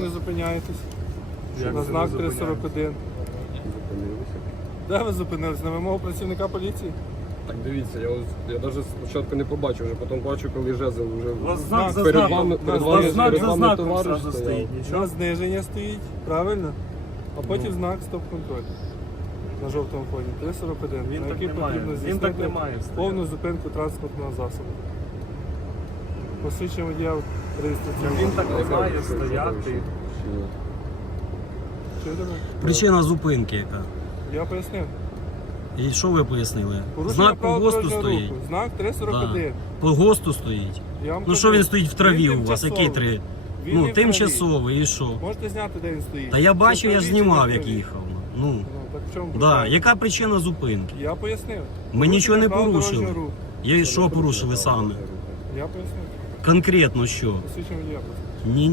не зупиняєтесь? Як На це знак не зупиняєтесь? 341. Де ви зупинились? На вимогу працівника поліції? Так дивіться, я навіть спочатку не побачив, вже потім бачу, коли жезл вже У вас знак за перед знаком. вами, У вас перед знак за вами знаком товариш зразу стояв. стоїть. На Нічого? зниження стоїть, правильно? А потім знак стоп-контроль. На жовтому фоні. 341. Він на так який не має. потрібно Він так здійснити не має стояти. повну зупинку транспортного засобу. Посвідчення водія реєстраційного. Він так не Яка має це стояти. Чи ні? Чуєте мене? Причина зупинки яка? Я пояснив. І що ви пояснили? Порушення Знак по правил ГОСТу дорожнього стоїть. руху. Знак 341. Да. По ГОСТу стоїть. Я вам Ну кажу, що він стоїть в траві він у вас? Які тимчасовий. три? Він Ну, не в траві. тимчасовий, і що? Можете зняти, де він стоїть. Та я Чи в бачив, я траві, ж чи не в знімав, як траві. їхав. Ну, Ну, так в чому да. питання? Яка причина зупинки? Я пояснив. Ми нічого не Порушення правил порушили. дорожнього руху. Я що порушили саме? Я пояснив. Конкретно що? Посвідчення водія. Ні.